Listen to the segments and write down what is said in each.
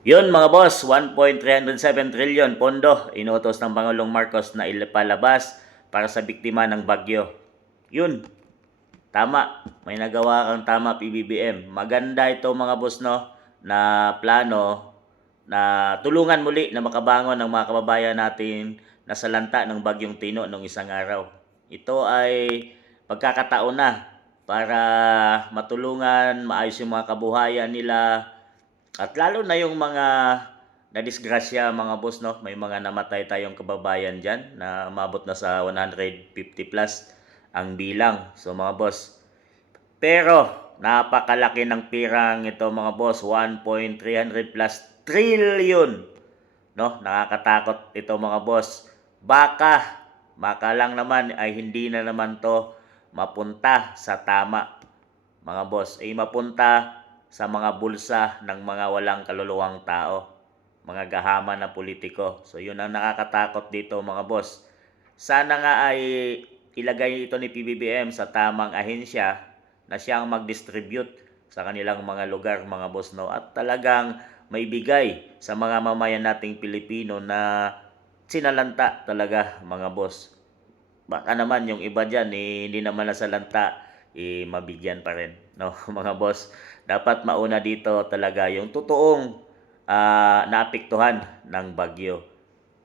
Yun mga boss, 1.307 trillion pondo inutos ng Pangulong Marcos na ilapalabas para sa biktima ng bagyo. Yun, tama, may nagawa kang tama PBBM. Maganda ito mga boss no, na plano na tulungan muli na makabangon ng mga kababayan natin na salanta ng bagyong Tino nung isang araw. Ito ay pagkakataon na para matulungan, maayos yung mga kabuhayan nila, at lalo na yung mga nadisgrasya mga boss no, may mga namatay tayong kababayan diyan na umabot na sa 150 plus ang bilang. So mga boss, pero napakalaki ng pirang ito mga boss, 1.300 plus trillion. No, nakakatakot ito mga boss. Baka baka lang naman ay hindi na naman to mapunta sa tama. Mga boss, ay mapunta sa mga bulsa ng mga walang kaluluwang tao, mga gahaman na politiko. So yun ang nakakatakot dito mga boss. Sana nga ay ilagay ito ni PBBM sa tamang ahensya na siyang mag-distribute sa kanilang mga lugar mga boss no at talagang may bigay sa mga mamayan nating Pilipino na sinalanta talaga mga boss. Baka naman yung iba diyan eh, hindi naman nasalanta eh, mabigyan pa rin no mga boss. Dapat mauna dito talaga yung totoong ah, naapektuhan ng bagyo.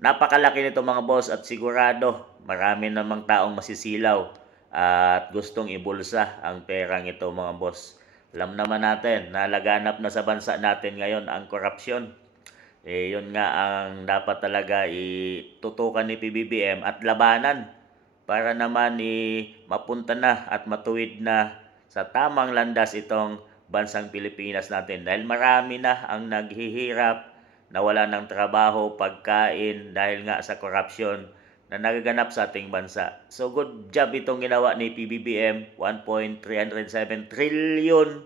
Napakalaki nito mga boss at sigurado marami namang taong masisilaw at gustong ibulsa ang perang ito mga boss. Alam naman natin na laganap na sa bansa natin ngayon ang korupsyon. Eh, yun nga ang dapat talaga itutukan ni PBBM at labanan para naman eh, mapunta na at matuwid na sa tamang landas itong bansang Pilipinas natin. Dahil marami na ang naghihirap, nawala ng trabaho, pagkain dahil nga sa korupsyon na nagaganap sa ating bansa. So good job itong ginawa ni PBBM, 1.307 trillion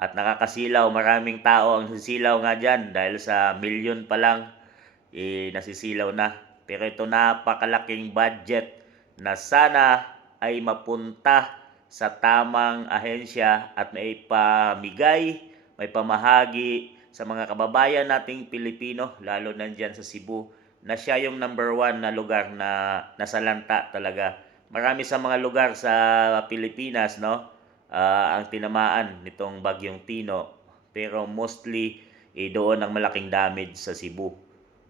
at nakakasilaw, maraming tao ang nasisilaw nga dyan dahil sa milyon pa lang eh, nasisilaw na. Pero ito napakalaking budget na sana ay mapunta sa tamang ahensya at may pamigay, may pamahagi sa mga kababayan nating Pilipino, lalo na dyan sa Cebu, na siya yung number one na lugar na nasalanta talaga. Marami sa mga lugar sa Pilipinas, no, ah, ang tinamaan nitong bagyong Tino. Pero mostly, eh, doon ang malaking damage sa Cebu.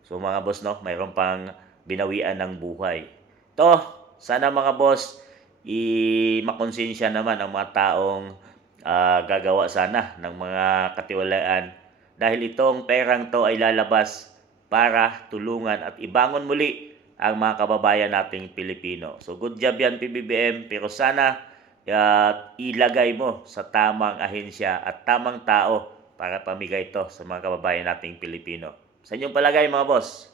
So mga boss, no, mayroon pang binawian ng buhay. To, sana mga boss, i makonsensya naman ang mga taong ah, gagawa sana ng mga katiwalaan dahil itong perang to ay lalabas para tulungan at ibangon muli ang mga kababayan nating Pilipino. So good job yan PBBM pero sana ah, ilagay mo sa tamang ahensya at tamang tao para pamigay ito sa mga kababayan nating Pilipino. Sa inyong palagay mga boss?